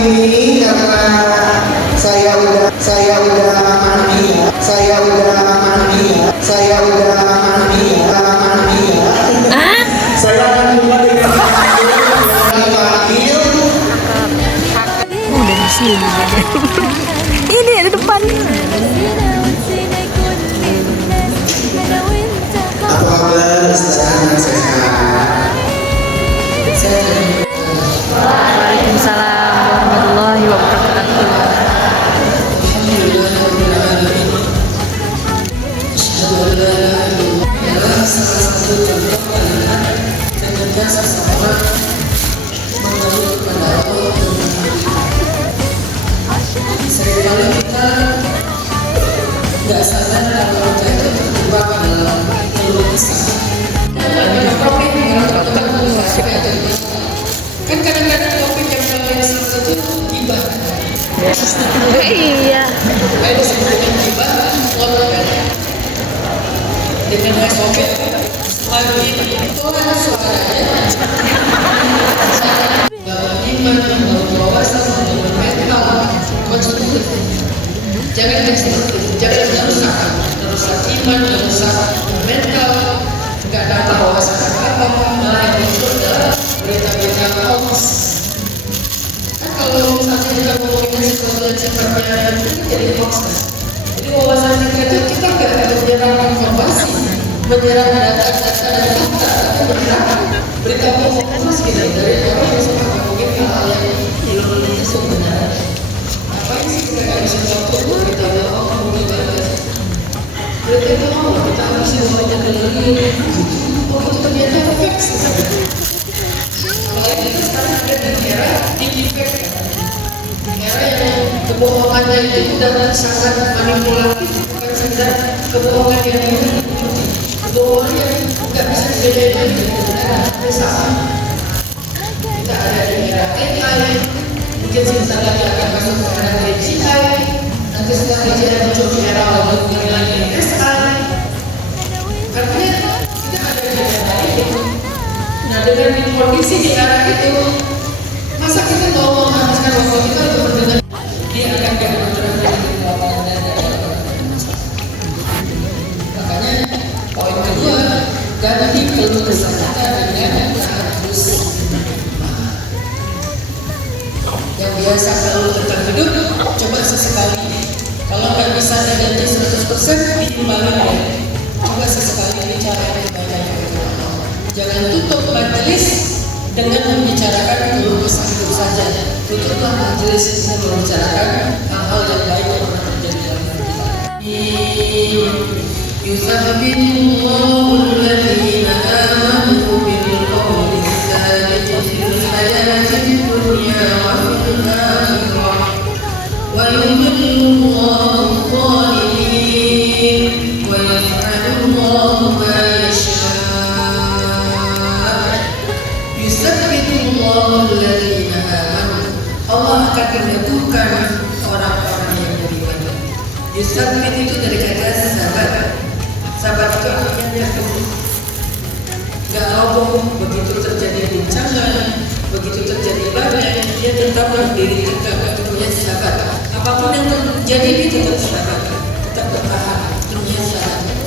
ini karena saya udah mandi ya. Saya udah mandi ya. Saya akan mulai dengan panggil. Udah di sini. Ini ada depan. Apa kabar Ustaz? Sehat. Waalaikumsalam warahmatullahi wabarakatuh. Seringkali kita nggak sadar kalau kita itu terjebak dalam keluh kesah. Kan kadang-kadang topik yang paling seru itu gibah. Iya. Ada sebutan gibah, orang kan dengan SOP lagi Tuhan suaranya bahwa iman, bahwa wawasan, bahwa mental konstruktif. Jangan destruktif, jangan merusak iman, merusak mental, nggak dapat wawasan apa-apa, malah yang itu adalah berita-berita hoax. Kan kalau misalnya kita ngomongin sesuatu yang sifatnya itu jadi hoax kan. Jadi wawasan kita nggak menyerang informasi, menyerang data-data dan fakta, tapi menyerang berita bohong terus gitu dari orang yang suka ngomongin hal-hal yang belum tentu sebenarnya. Apa sih kita nggak bisa tahu berita bohong, berita bohong kita masih banyak lagi. Oh itu ternyata fake. Apalagi kita sekarang ada di era deepfake, era yang kebohongannya itu sudah sangat manipulatif, bukan sekedar kebohongan yang kebohongan yang nggak bisa dibedakan dengan kebenaran. Misalnya kita ada di era AI, mungkin sebentar lagi akan masuk ke era AGI, nanti setelah AGI muncul di era lagi SI. Artinya kita ada di era itu. Nah dengan kondisi di era itu, masa kita mau menghabiskan waktu kita untuk mendengar dia akan gak bergerak di lapangan dan makanya poin kedua, ganti keluh kesah kita dengan harus yang biasa kalau tentang hidup, coba sesekali kalau nggak bisa diganti 100% diimbangi ya, coba sesekali bicara yang banyak. Jangan tutup majelis dengan membicarakan keluh kesah hidup saja. Tutuplah majelis dengan membicarakan hal-hal yang baik yang pernah terjadi dalam hidup kita. Yusabbitillahu alladhina amanu bil qawli tsabiti fil hayati dunya wa fil akhirah wa yudhillullahu adh-dhalimin wa yaf'alullahu ma yasha'. Yusabbitillahu alladhina amanu, Allah akan meneguhkan orang-orang yang beriman. Yusabbit itu dari kata sabat. Sabat itu artinya teguh, gak roboh. Begitu terjadi guncangan, begitu terjadi badai, dia tetap berdiri tegak, itu punya sabat. Apapun yang terjadi dia tetap sabat, tetap bertahan, punya sabat.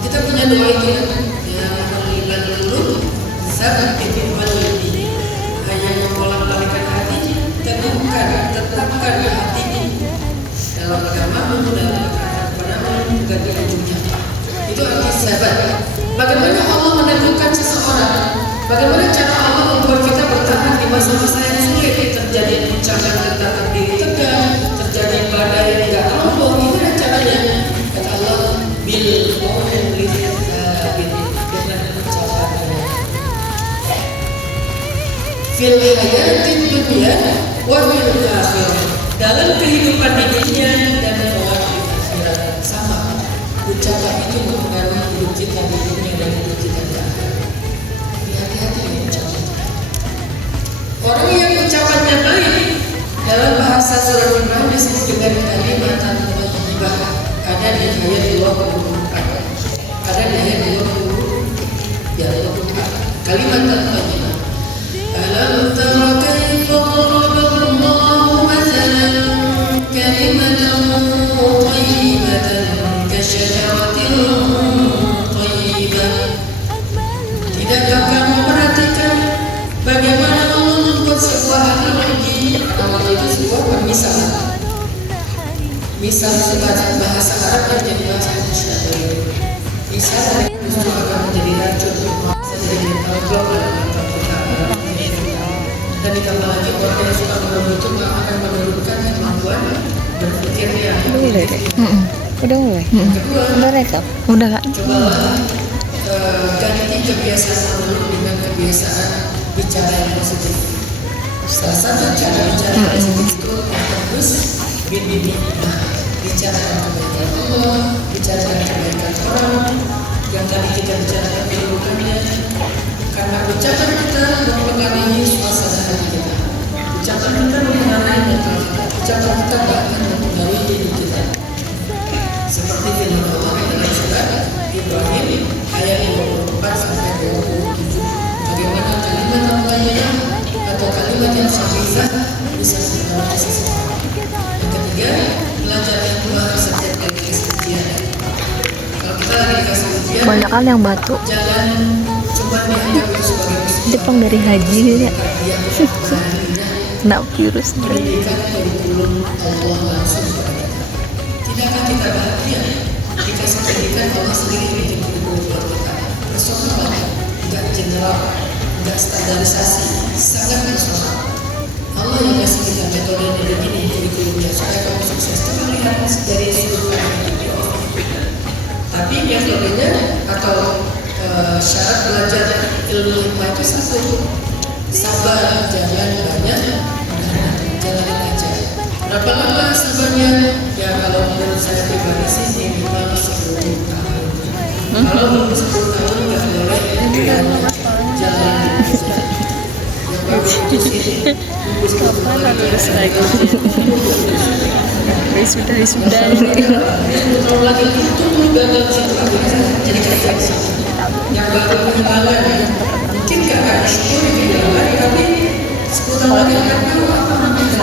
Kita punya doa itu yang melibat dulu sabat itu lebih hanya membolak-balikan hatinya, teguhkan, tetapkan hatinya dalam agama maupun dalam kepada juga di ujungnya. Itu arti sabat. Bagaimana Allah meneguhkan seseorang? Bagaimana cara Allah membuat kita bertahan di masa-masa yang sulit? Terjadi guncangan kita berdiri tegak, terjadi badai yang tidak roboh. Gimana caranya? Kata Allah, bil qawli tsabit, dengan ucapannya. Fil hayatid dunya wa fil akhirah, dalam kehidupan di dunia dan kelak di akhirat. Sama, ucapan itu mempengaruhi hidup kita di dunia dan hidup kita di akhirat. Hati-hati dengan ucapan. Orang yang ucapannya baik, dalam bahasa surat Ibrahim disebut dengan kalimatan thayyibah. Ada di ayat 24. Ada di ayat 20. Ya 24. Kalimatan thayyibah. Alam tara kaifa daraba Allah Isa sebagai bahasa Arab yang jadi bahasa Indonesia. Isa justru akan menjadi racun sejadi tawab dan ditambah lagi orang yang suka menurut itu akan menurunkan kemampuan berpikirnya. Udah mulai. Kedua, Udah rekap. Udah kak. cobalah ganti kebiasaan menurut dengan kebiasaan bicara yang positif. Salah satu cara bicara positif itu terus bicarakan kebaikan Allah, bicarakan kebaikan orang yang tadi kita bicarakan kehidupannya. Karena ucapan kita mempengaruhi suasana hati kita, ucapan kita mempengaruhi mental kita, ucapan kita bahkan mempengaruhi hidup kita. Seperti firman Allah dalam surat Ibrahim ayat 24 sampai 27. Bagaimana kalimat thayyibah atau kalimat yang sahihah bisa mempengaruhi seseorang. Yang ketiga, belajar hikmah setiap kali kesedihan. Kalau kita lagi dikasih ujian, Banyak kan yang batu. jangan cuma dianggap itu sebagai musibah. Jepang dari haji gitu ya. Dia bahagia Kena virus. pendidikan kurikulum Allah langsung kepada kita. Tidakkah kita bahagia dikasih pendidikan Allah sendiri bikin kurikulum buat kita? Personal banget, nggak general, nggak standarisasi, sangat personal. Allah yang kasih kita metode dari ini kurikulumnya supaya kamu sukses. Coba lihat dari sudut pandang video. Tapi metodenya atau syarat belajar ilmu hikmah itu satu, sabar, jangan banyak, jalanin aja. Berapa lama sabarnya? Ya kalau menurut saya pribadi sih minimal 10 tahun. Kalau belum 10 tahun nggak boleh jalanin aja. Yang baru putusin, nunggu 10 tahun Terus lagi. Sudah. kalau lagi itu gagal situ jadi refleksi. Yang baru kenalan mungkin gak ada syukur di dalam tapi 10 tahun lagi akan tahu apa namanya.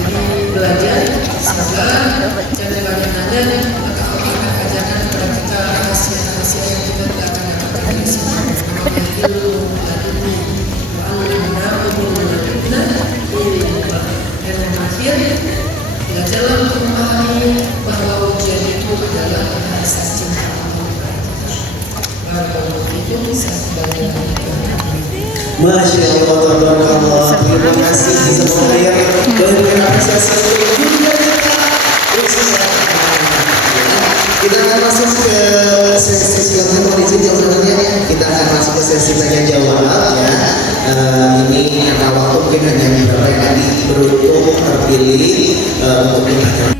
Jadi belajar sabar, jangan banyak nanya, maka Allah akan ajarkan kepada kita rahasia-rahasia yang kita tidak akan dapatkan dari sini. Dan yang terakhir, belajarlah untuk memahami bahwa ujian itu adalah bahasa cinta Allah kepada kita. Barakallahu fikum, saya Masya Allah, tabarakallah. Terima kasih semua yang memberikan apresiasi. Kita akan masuk ke sesi silakan izin yang sebenarnya kita akan masuk ke sesi tanya jawab ya. Ini karena waktu mungkin hanya beberapa yang tadi beruntung terpilih untuk bertanya.